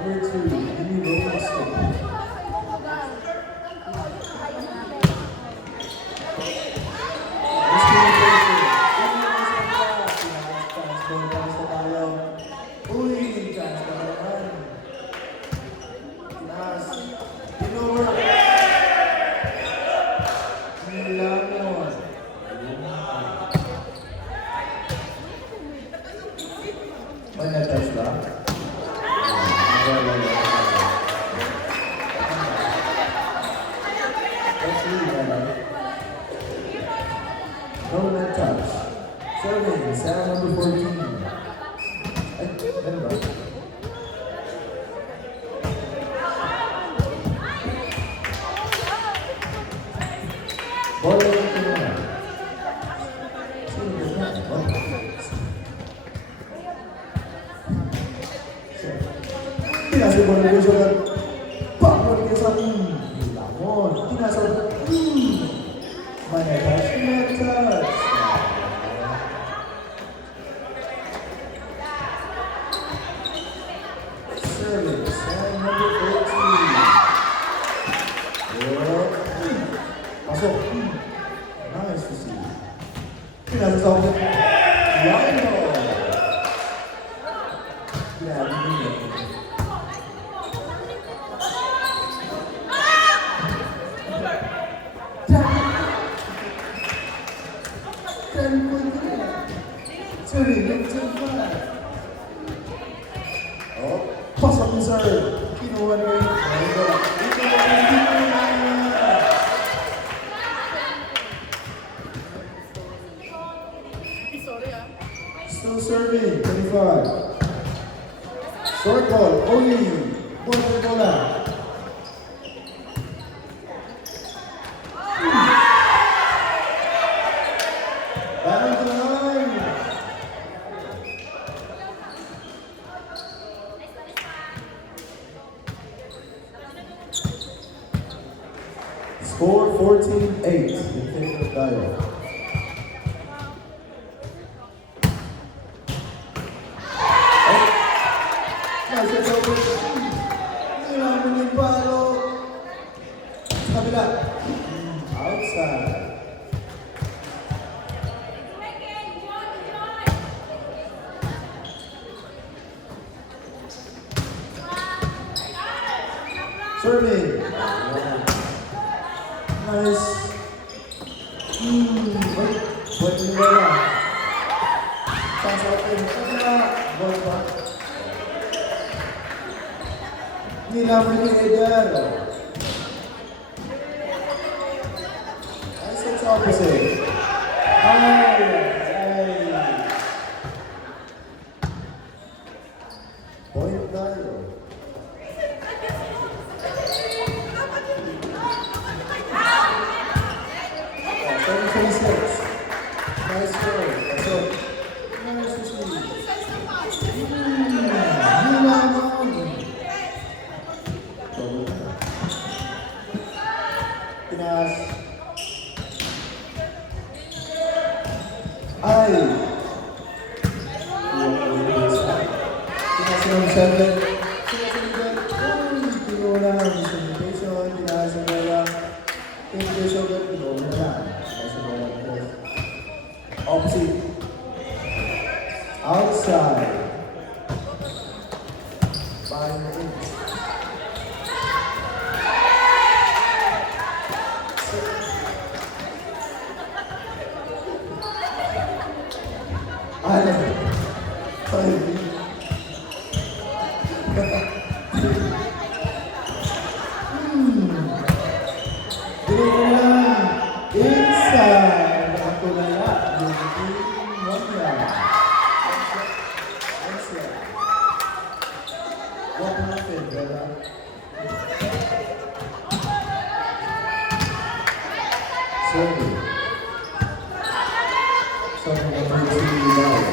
Number 2, Mini Romasto. No net touch. Serving, Sarah number 14. Ay, ganun ba? Bola yung kinuha. Sino ba yan? Tinasok mo na yung sugat. Pakbalik ka sa lamon. Tinasok. Mana touch, net touch. Serving, Sam number 14. Pasok. Nice to see. Pinasok sa Lino. Grabe yun. Oh, pasok ni sir. Kinuha na yun. Still serving, 25. Short ball, only. Bola. Down the line. Score 14-8 in favor of Dayo. Nice hit over. Nilaman yung palo. Sa kabila. Outside. Serving. Nice. Pwede nyo ba? Sasakin. Ball pa. Nilaman yung Eder. Nice hits opposite. Point tayo. Nice score. So, nice to see. Pinas. Ay. Pinas yung 7. Pinuha na ang miscommunication. Pinas yung bola. Invitation ka, pinuha na. Opposite. Outside. By the inch. Inside. Nakatulala. What happened, brother? Sorry. Something that makes you die.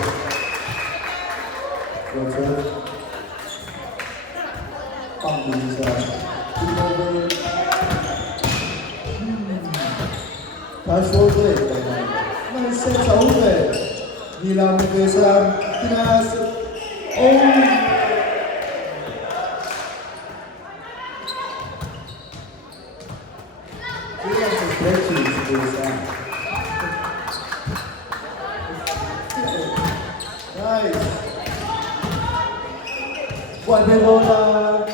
What's up? Pang-bisa. Over. Casual play. Nice set sa over. Nilamig kayo sa Pinas. Oh! guys. One bola.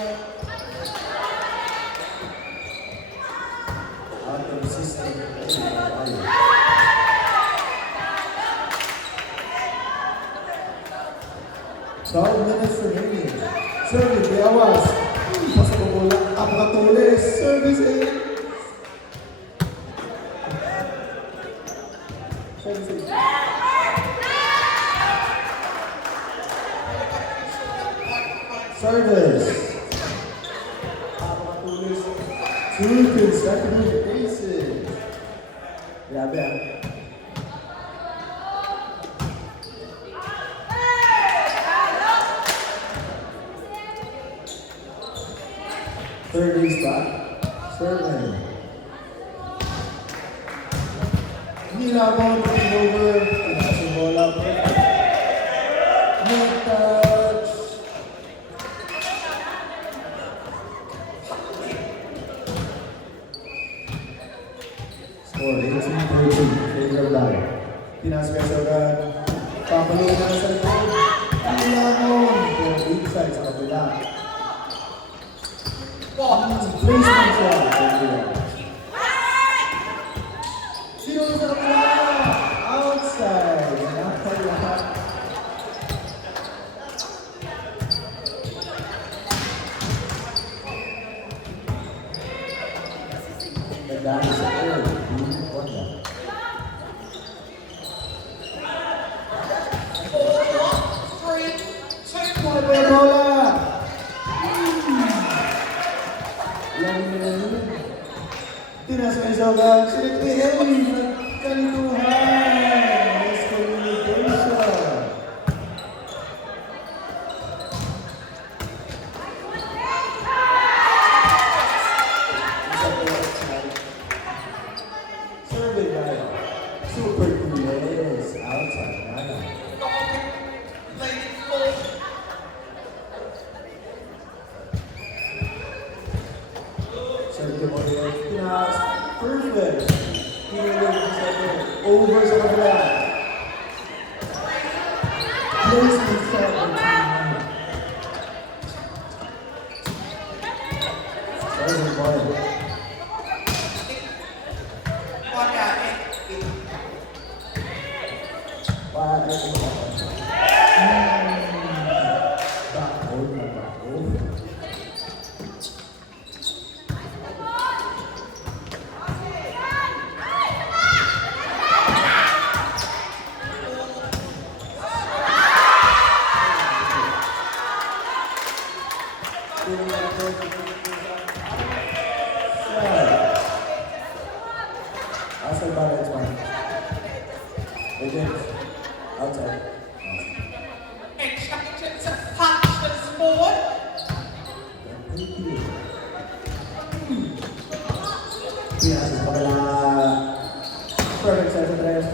Out of system. 12 minutes remaining. Service, Biawas. Pasok ko bola. Apakatulis. Service A. Service A. Service. Apakatulis. Two consecutive aces. Grabe ah. Third ace back. Serving. Nilabon, over. Pinasing bola. No touch. Score 18-13. Favor line. Pinasok sa agad. Papaluin na sa likod. Nilabon. From each side sa kabila. Placement siya. Sino sa kabila? Outside. Nakalahat. Nagdaan sa third. Wala. Bola! Tinas ka isa agad. Select Henry. Nagkalituhan. Miscommunication. Survey guy. Super cool. Yes. Outside. Nana. Sergio Morales, Pinas, perfect. Pinulog sa second, over sa kabila. Placement sa kabila. Sergio Morales. Outside balance one. Again. Outside. Pinas sa kabila. Perfect set sa tres.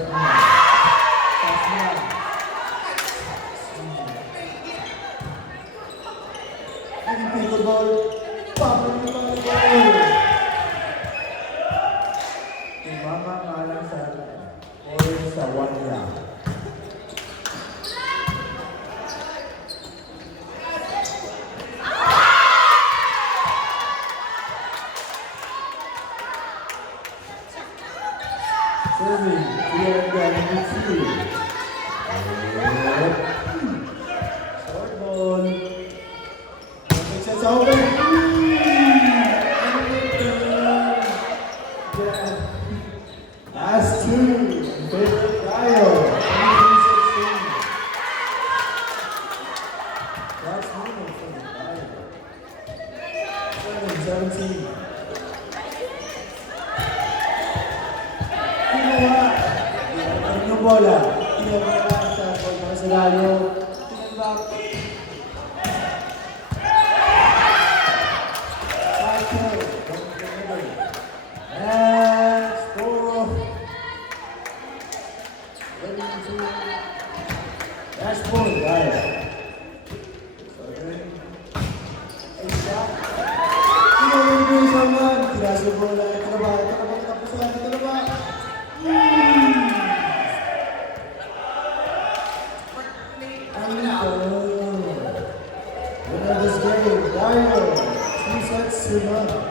Naging ball. Papalit pa ang ball. Tumama nga lang sa point sa 1 round. Serving, clear number 2. Short ball. Perfect set sa open. Last two, favorite Kyle, 2016. Last moment for the Kyle. 17. Kinuha. Ang yung bola. Kinuha na lang sa Marcelo. Tinambak. Cycle. Next, four. That's point, guys. Ay shot. Tinawin sa man. Tirasa bola. Ito na ba? Tapusan. Ito na ba? Good luck.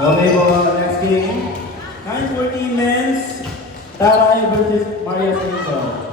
Okay po, next game. 9:14 men's. Taray versus Maria Santos.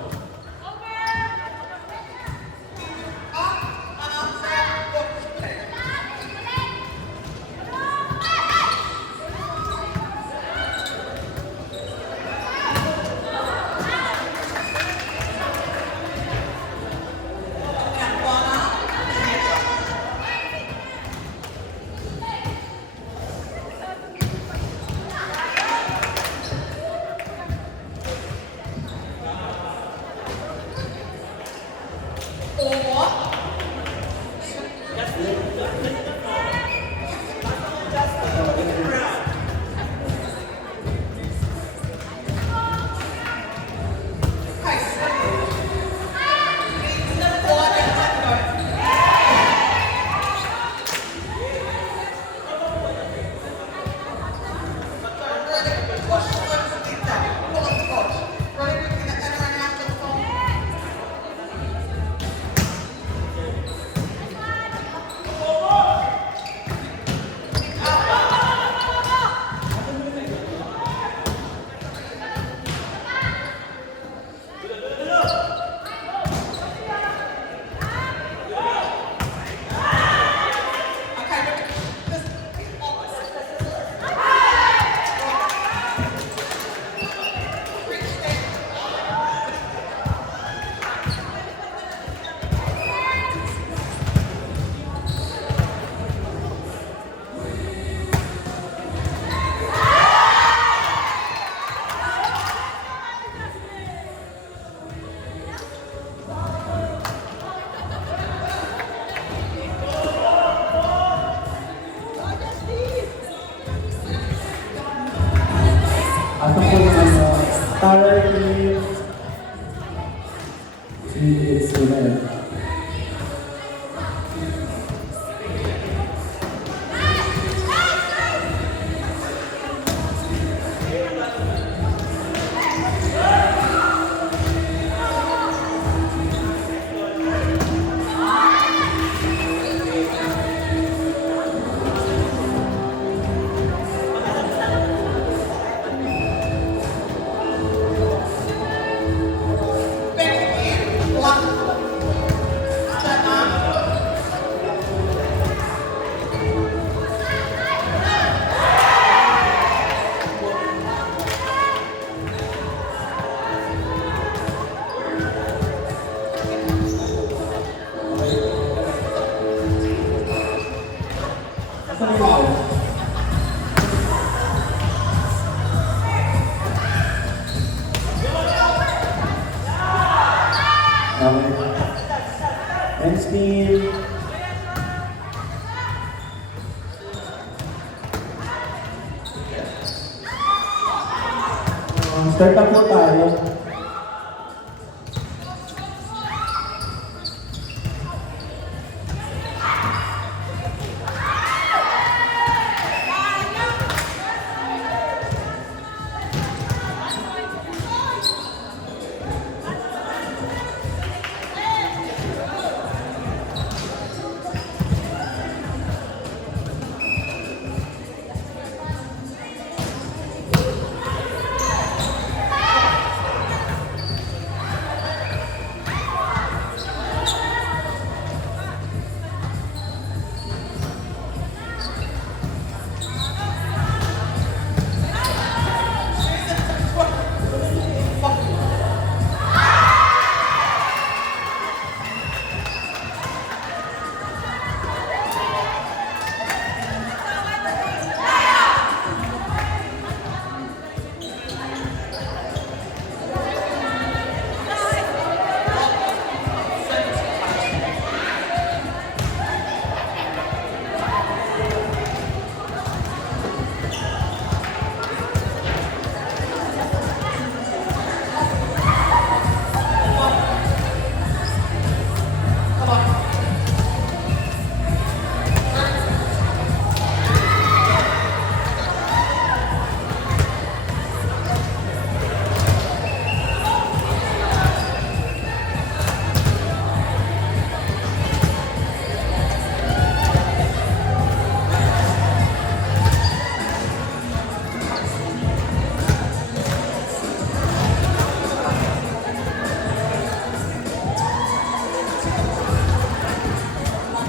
Atau pun Taray di instrumen. Men's team. Start na po tayo.